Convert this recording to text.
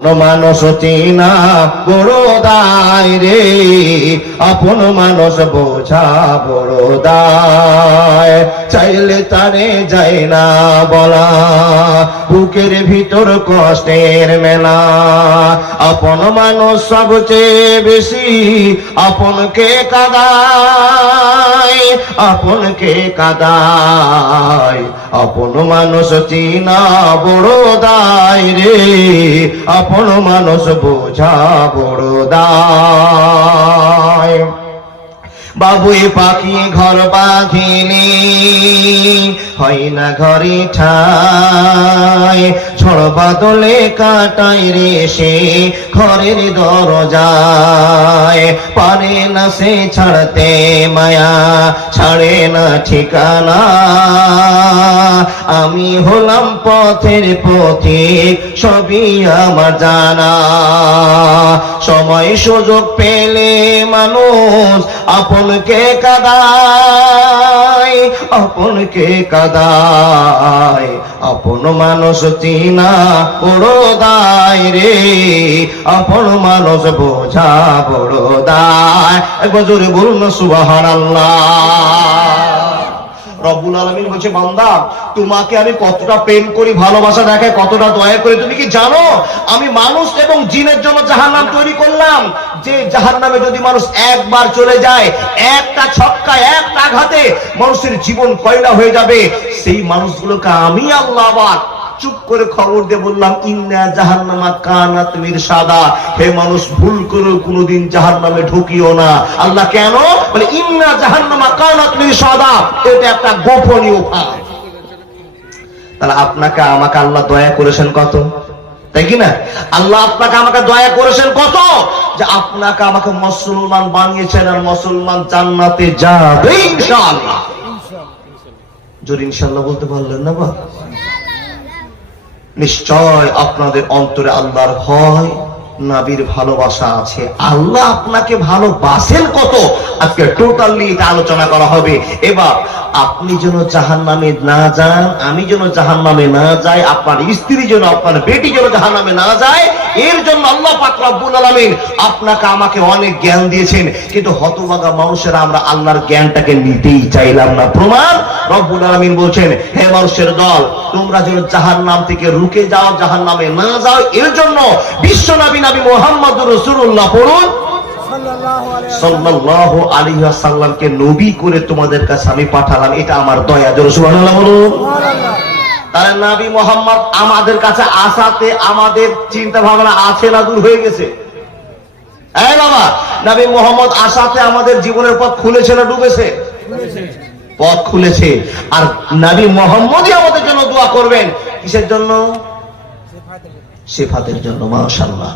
মানুষ চিনা বড় দায় রে, আপন মানুষ বোঝা বড় দায়। চাইলে তারে যায় না বলা, বুকের ভিতর কষ্টের মেলা। আপন মানুষ সবচেয়ে বেশি আপনকে কাঁদায়, আপনকে কাঁদায়। আপন মানুষ চিনা বড় দায় রে, আপন মানুষ বোঝা বড় দায়। বাবুই পাখি ঘর বাঁধিনি, হয় না ঘরে ঠাই। ঝড় বাদলে কাটাই রে সে ঘরের দরজায়। পারে না সে ছাড়তে মায়া, ছাড়ে না ঠিকানা। আমি হলাম পথের পথিক, সবই আমার জানা। সময় সুযোগ পেলে মানুষ আপনকে কাঁদায়, আপনকে কাঁদায়। আপন মানুষ চিনা বড় দায় রে, আপন মানুষ বোঝা বড় দায়। একবার জোরে বলুন না সুবহানাল্লাহ। রব্বুল আলামিন বলছে, বান্দা তোমাকে আমি কতটা প্রেম করি, ভালোবাসা দেখাই, কতটা দয়া করি তুমি কি জানো? আমি মানুষ এবং জিনের জন্য জাহান্নাম তৈরি করলাম। যে জাহান্নামে যদি মানুষ একবার চলে যায়, একটা ছক্কা একটা আঘাতে মানুষের জীবন কয়লা হয়ে যাবে। সেই মানুষগুলোকে আমি আল্লাহ আবার চুপ করে খবর দিয়ে বললাম, ইন্না জাহান্নামা কানাত মিরসাদা। হে মানুষ, ভুল করে কোনোদিন জাহান্নামে ঢুকিও না। আল্লাহ কেন বলে ইন্না জাহান্নামা কানাত মিরসাদা? এটা একটা গোপনীয় ভাব। তাহলে আপনাকে আমাকে আল্লাহ দয়া করেছেন কত, তাই কি না? আল্লাহ আপনাকে আমাকে দয়া করেছেন কত, যে আপনাকে আমাকে মুসলমান বানিয়েছেন। আর মুসলমান জান্নাতে যাবে ইনশাআল্লাহ। জোরে ইনশাআল্লাহ বলতে পারলেন না? বা নিশ্চয় আপনাদের অন্তরে আল্লাহর ভয়, নবীর ভালোবাসা আছে। আল্লাহ আপনাকে ভালোবাসেন কত, আজকে টোটালি এটা আলোচনা করা হবে। এবার আপনি যেন জাহান্নামে না যান, আমি যেন জাহান্নামে না যাই, আপনার স্ত্রী যেন, আপনার বেটি যেন জাহান্নামে না যায়, এর জন্য আল্লাহ পাক রব্বুল আলামিন আপনাকে আমাকে অনেক জ্ঞান দিয়েছেন। কিন্তু হতভাগা মানুষেরা আমরা আল্লাহর জ্ঞানটাকে নিতেই চাইলাম না। প্রমাণ রব্বুল আলামিন বলছেন, হে মানুষের দল, তোমরা যেন জাহান্নাম থেকে রুকে যাও, জাহান্নামে না যাও, এর জন্য বিশ্ব নবী নবী মুহাম্মদুর রাসূলুল্লাহ পড়ুন সাল্লাল্লাহু আলাইহি ওয়াসাল্লামকে নবী করে তোমাদের কাছে আমি পাঠালাম। এটা আমার দয়া। জোরে সুবহানাল্লাহ বলুন। তাহলে নবী মুহাম্মদ আমাদের কাছে আসাতে আমাদের চিন্তা ভাবনা আছে না দূর হয়ে গেছে? এই বাবা, নবী মুহাম্মদ আসাতে আমাদের জীবনের পথ খুলেছে না ডুবেছে? পথ খুলেছে। আর নবী মুহাম্মদই আমাদের জন্য দোয়া করবেন কিসের জন্য? সিফাতের জন্য। মাশাআল্লাহ।